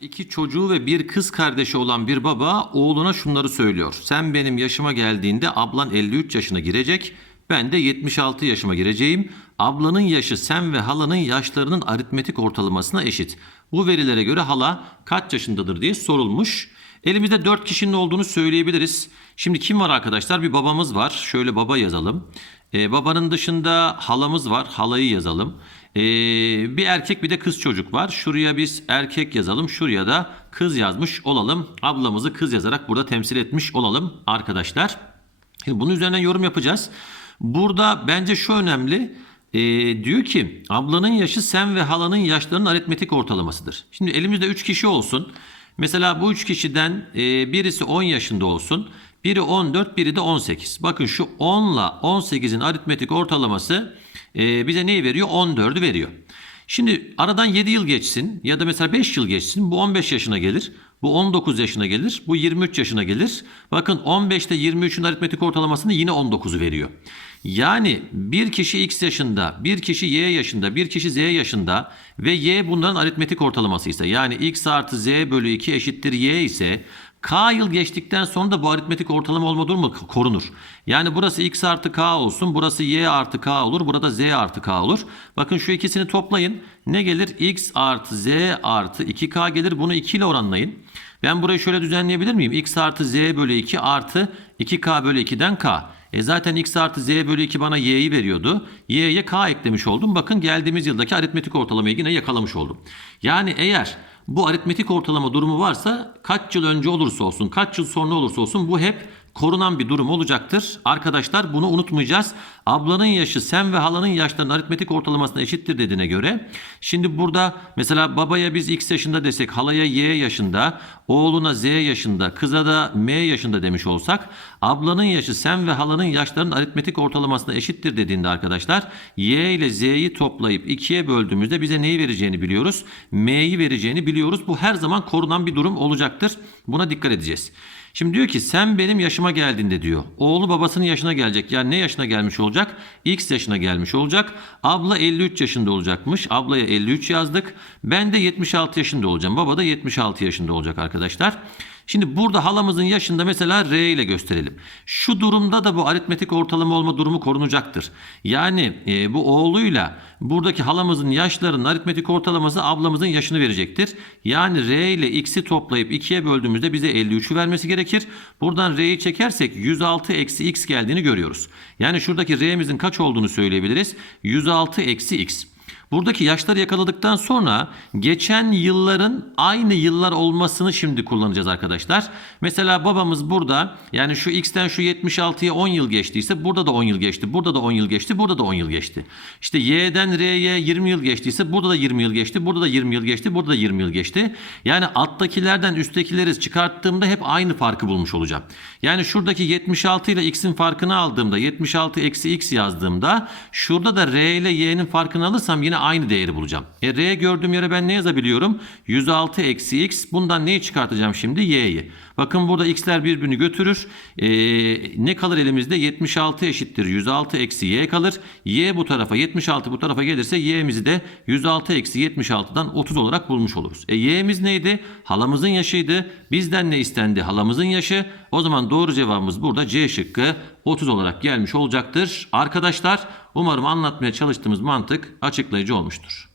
İki çocuğu ve bir kız kardeşi olan bir baba oğluna şunları söylüyor. Sen benim yaşıma geldiğinde ablan 53 yaşına girecek. Ben de 76 yaşıma gireceğim. Ablanın yaşı sen ve halanın yaşlarının aritmetik ortalamasına eşit. Bu verilere göre hala kaç yaşındadır diye sorulmuş. Elimizde 4 kişinin olduğunu söyleyebiliriz. Şimdi kim var arkadaşlar? Bir babamız var. Şöyle baba yazalım. Ee, babanın dışında halamız var. Halayı yazalım. Ee, bir erkek bir de kız çocuk var. Şuraya biz erkek yazalım. Şuraya da kız yazmış olalım. Ablamızı kız yazarak burada temsil etmiş olalım arkadaşlar. Şimdi bunun üzerine yorum yapacağız. Burada bence şu önemli. Ee, diyor ki ablanın yaşı sen ve halanın yaşlarının aritmetik ortalamasıdır. Şimdi elimizde 3 kişi olsun. Mesela bu 3 kişiden e, birisi 10 yaşında olsun. Biri 14, biri de 18. Bakın şu 10 ile 18'in aritmetik ortalaması e, bize neyi veriyor? 14'ü veriyor. Şimdi aradan 7 yıl geçsin ya da mesela 5 yıl geçsin. Bu 15 yaşına gelir. Bu 19 yaşına gelir. Bu 23 yaşına gelir. Bakın 15'te 23'ün aritmetik ortalamasını yine 19'u veriyor. Yani bir kişi x yaşında, bir kişi y yaşında, bir kişi z yaşında ve y bunların aritmetik ortalaması ise yani x artı z bölü 2 eşittir y ise K yıl geçtikten sonra da bu aritmetik ortalama olma durumu korunur. Yani burası x artı k olsun, burası y artı k olur, burada z artı k olur. Bakın şu ikisini toplayın. Ne gelir? x artı z artı 2k gelir. Bunu 2 ile oranlayın. Ben burayı şöyle düzenleyebilir miyim? x artı z bölü 2 artı 2k bölü 2'den k. E zaten x artı z bölü 2 bana y'yi veriyordu. Y'ye k eklemiş oldum. Bakın geldiğimiz yıldaki aritmetik ortalamayı yine yakalamış oldum. Yani eğer bu aritmetik ortalama durumu varsa kaç yıl önce olursa olsun, kaç yıl sonra olursa olsun bu hep korunan bir durum olacaktır. Arkadaşlar bunu unutmayacağız. Ablanın yaşı sen ve halanın yaşlarının aritmetik ortalamasına eşittir dediğine göre. Şimdi burada mesela babaya biz x yaşında desek halaya y yaşında, oğluna z yaşında, kıza da m yaşında demiş olsak ablanın yaşı sen ve halanın yaşlarının aritmetik ortalamasına eşittir dediğinde arkadaşlar y ile z'yi toplayıp 2'ye böldüğümüzde bize neyi vereceğini biliyoruz. m'yi vereceğini biliyoruz. Bu her zaman korunan bir durum olacaktır. Buna dikkat edeceğiz. Şimdi diyor ki sen benim yaşıma geldiğinde diyor. Oğlu babasının yaşına gelecek. Yani ne yaşına gelmiş olacak? X yaşına gelmiş olacak. Abla 53 yaşında olacakmış. Ablaya 53 yazdık. Ben de 76 yaşında olacağım. Baba da 76 yaşında olacak arkadaşlar. Şimdi burada halamızın yaşında mesela R ile gösterelim. Şu durumda da bu aritmetik ortalama olma durumu korunacaktır. Yani e, bu oğluyla buradaki halamızın yaşlarının aritmetik ortalaması ablamızın yaşını verecektir. Yani R ile X'i toplayıp 2'ye böldüğümüzde bize 53'ü vermesi gerekir. Buradan R'yi çekersek 106 eksi X geldiğini görüyoruz. Yani şuradaki R'mizin kaç olduğunu söyleyebiliriz. 106 eksi X. Buradaki yaşları yakaladıktan sonra geçen yılların aynı yıllar olmasını şimdi kullanacağız arkadaşlar. Mesela babamız burada yani şu x'ten şu 76'ya 10 yıl geçtiyse burada da 10 yıl geçti. Burada da 10 yıl geçti. Burada da 10 yıl geçti. İşte y'den r'ye 20 yıl geçtiyse burada da 20 yıl geçti. Burada da 20 yıl geçti. Burada da 20 yıl geçti. Yani alttakilerden üsttekileri çıkarttığımda hep aynı farkı bulmuş olacağım. Yani şuradaki 76 ile x'in farkını aldığımda 76 eksi x yazdığımda şurada da r ile y'nin farkını alırsam yine aynı değeri bulacağım. E r gördüğüm yere ben ne yazabiliyorum? 106 eksi x. Bundan neyi çıkartacağım şimdi? y'yi. Bakın burada x'ler birbirini götürür. E, ne kalır elimizde? 76 eşittir 106 eksi y kalır. y bu tarafa 76 bu tarafa gelirse y'mizi de 106 eksi 76'dan 30 olarak bulmuş oluruz. E y'miz neydi? Halamızın yaşıydı. Bizden ne istendi? Halamızın yaşı. O zaman doğru cevabımız burada C şıkkı 30 olarak gelmiş olacaktır. Arkadaşlar umarım anlatmaya çalıştığımız mantık açıklayıcı olmuştur.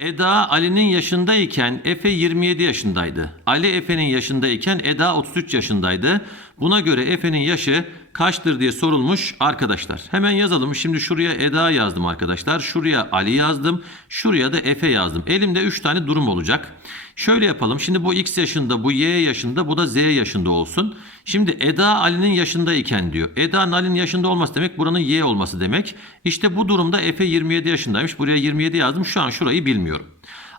Eda Ali'nin yaşındayken Efe 27 yaşındaydı. Ali Efe'nin yaşındayken Eda 33 yaşındaydı. Buna göre Efe'nin yaşı kaçtır diye sorulmuş arkadaşlar. Hemen yazalım. Şimdi şuraya Eda yazdım arkadaşlar. Şuraya Ali yazdım. Şuraya da Efe yazdım. Elimde 3 tane durum olacak. Şöyle yapalım. Şimdi bu X yaşında, bu Y yaşında, bu da Z yaşında olsun. Şimdi Eda Ali'nin yaşındayken diyor. Eda'nın Ali'nin yaşında olması demek buranın Y olması demek. İşte bu durumda Efe 27 yaşındaymış. Buraya 27 yazdım. Şu an şurayı bilmiyorum.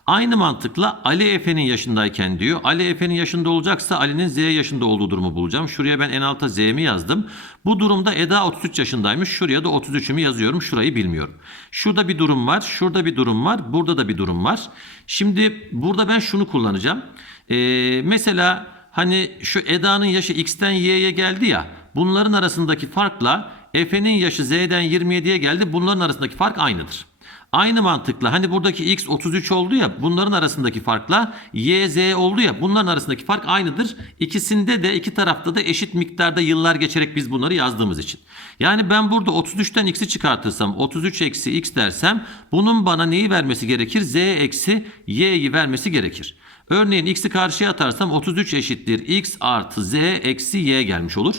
Aynı mantıkla Ali Efe'nin yaşındayken diyor. Ali Efe'nin yaşında olacaksa Ali'nin Z yaşında olduğu durumu bulacağım. Şuraya ben en alta Z'mi yazdım. Bu durumda Eda 33 yaşındaymış. Şuraya da 33'ümü yazıyorum. Şurayı bilmiyorum. Şurada bir durum var. Şurada bir durum var. Burada da bir durum var. Şimdi burada ben şunu kullanacağım. Ee, mesela hani şu Eda'nın yaşı X'ten Y'ye geldi ya. Bunların arasındaki farkla Efe'nin yaşı Z'den 27'ye geldi. Bunların arasındaki fark aynıdır. Aynı mantıkla hani buradaki x 33 oldu ya bunların arasındaki farkla y z oldu ya bunların arasındaki fark aynıdır. İkisinde de iki tarafta da eşit miktarda yıllar geçerek biz bunları yazdığımız için. Yani ben burada 33'ten x'i çıkartırsam 33 eksi x dersem bunun bana neyi vermesi gerekir? z eksi y'yi vermesi gerekir. Örneğin x'i karşıya atarsam 33 eşittir x artı z eksi y gelmiş olur.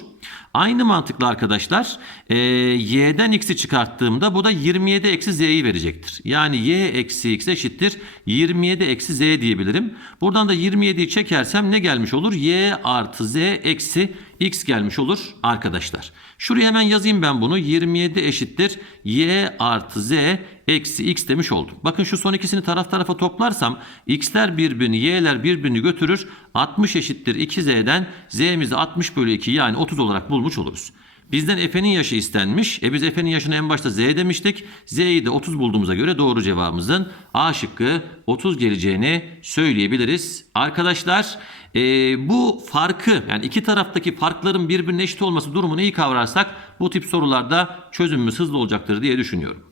Aynı mantıkla arkadaşlar e, y'den x'i çıkarttığımda bu da 27 eksi z'yi verecektir. Yani y eksi x eşittir 27 eksi z diyebilirim. Buradan da 27'yi çekersem ne gelmiş olur? y artı z eksi x gelmiş olur arkadaşlar. Şuraya hemen yazayım ben bunu. 27 eşittir y artı z eksi x demiş oldum. Bakın şu son ikisini taraf tarafa toplarsam x'ler birbirini y'ler birbirini götürür. 60 eşittir 2z'den z'mizi 60 bölü 2 yani 30 olarak bulmuş oluruz. Bizden Efe'nin yaşı istenmiş. E biz Efe'nin yaşını en başta Z demiştik. Z'yi de 30 bulduğumuza göre doğru cevabımızın A şıkkı 30 geleceğini söyleyebiliriz. Arkadaşlar e, bu farkı yani iki taraftaki farkların birbirine eşit olması durumunu iyi kavrarsak bu tip sorularda çözümümüz hızlı olacaktır diye düşünüyorum.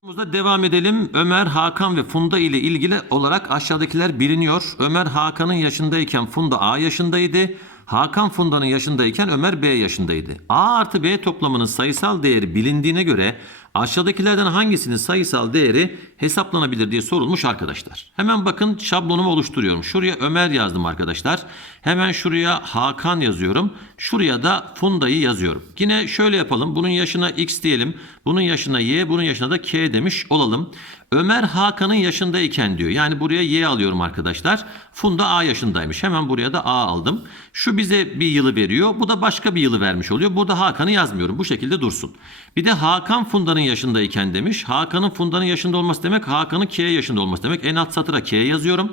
Sorumuza devam edelim. Ömer, Hakan ve Funda ile ilgili olarak aşağıdakiler biliniyor. Ömer Hakan'ın yaşındayken Funda A yaşındaydı. Hakan Funda'nın yaşındayken Ömer B yaşındaydı. A artı B toplamının sayısal değeri bilindiğine göre aşağıdakilerden hangisinin sayısal değeri hesaplanabilir diye sorulmuş arkadaşlar. Hemen bakın şablonumu oluşturuyorum. Şuraya Ömer yazdım arkadaşlar. Hemen şuraya Hakan yazıyorum. Şuraya da Funda'yı yazıyorum. Yine şöyle yapalım. Bunun yaşına X diyelim. Bunun yaşına Y, bunun yaşına da K demiş olalım. Ömer Hakan'ın yaşındayken diyor. Yani buraya Y alıyorum arkadaşlar. Funda A yaşındaymış. Hemen buraya da A aldım. Şu bize bir yılı veriyor. Bu da başka bir yılı vermiş oluyor. Burada Hakan'ı yazmıyorum. Bu şekilde dursun. Bir de Hakan Funda'nın yaşındayken demiş. Hakan'ın Funda'nın yaşında olması demek Hakan'ın K yaşında olması demek. En alt satıra K yazıyorum.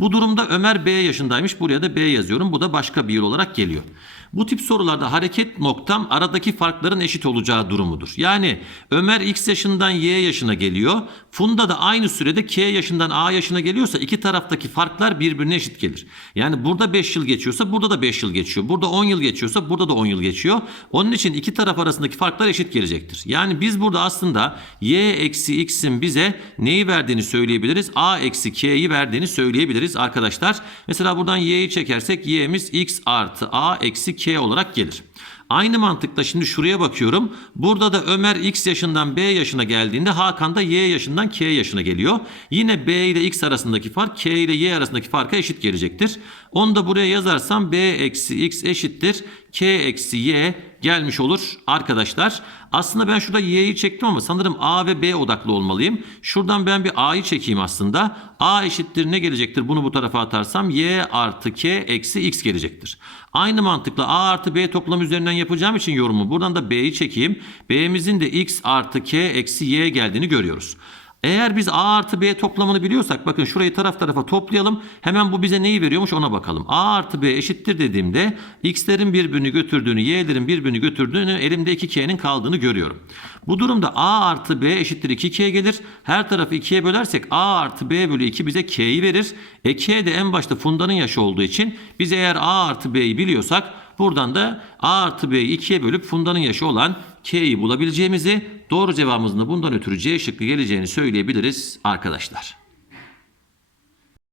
Bu durumda Ömer B yaşındaymış. Buraya da B yazıyorum. Bu da başka bir yıl olarak geliyor. Bu tip sorularda hareket noktam aradaki farkların eşit olacağı durumudur. Yani Ömer X yaşından Y yaşına geliyor. Funda da aynı sürede K yaşından A yaşına geliyorsa iki taraftaki farklar birbirine eşit gelir. Yani burada 5 yıl geçiyorsa burada da 5 yıl geçiyor. Burada 10 yıl geçiyorsa burada da 10 yıl geçiyor. Onun için iki taraf arasındaki farklar eşit gelecektir. Yani biz burada aslında Y eksi X'in bize neyi verdiğini söyleyebiliriz. A eksi K'yi verdiğini söyleyebiliriz arkadaşlar. Mesela buradan Y'yi çekersek Y'miz X artı A eksi K olarak gelir. Aynı mantıkla şimdi şuraya bakıyorum. Burada da Ömer X yaşından B yaşına geldiğinde Hakan da Y yaşından K yaşına geliyor. Yine B ile X arasındaki fark K ile Y arasındaki farka eşit gelecektir. Onu da buraya yazarsam B eksi X eşittir. K eksi Y gelmiş olur arkadaşlar. Aslında ben şurada Y'yi çektim ama sanırım A ve B odaklı olmalıyım. Şuradan ben bir A'yı çekeyim aslında. A eşittir ne gelecektir? Bunu bu tarafa atarsam Y artı K eksi X gelecektir. Aynı mantıkla A artı B toplam üzerinden yapacağım için yorumu buradan da B'yi çekeyim. B'mizin de X artı K eksi Y geldiğini görüyoruz. Eğer biz A artı B toplamını biliyorsak bakın şurayı taraf tarafa toplayalım. Hemen bu bize neyi veriyormuş ona bakalım. A artı B eşittir dediğimde x'lerin birbirini götürdüğünü, y'lerin birbirini götürdüğünü, elimde 2k'nin kaldığını görüyorum. Bu durumda A artı B eşittir 2k gelir. Her tarafı 2'ye bölersek A artı B bölü 2 bize k'yi verir. E k de en başta Funda'nın yaşı olduğu için biz eğer A artı B'yi biliyorsak buradan da A artı B'yi 2'ye bölüp Funda'nın yaşı olan K'yi bulabileceğimizi doğru cevabımızın da bundan ötürü C şıkkı geleceğini söyleyebiliriz arkadaşlar.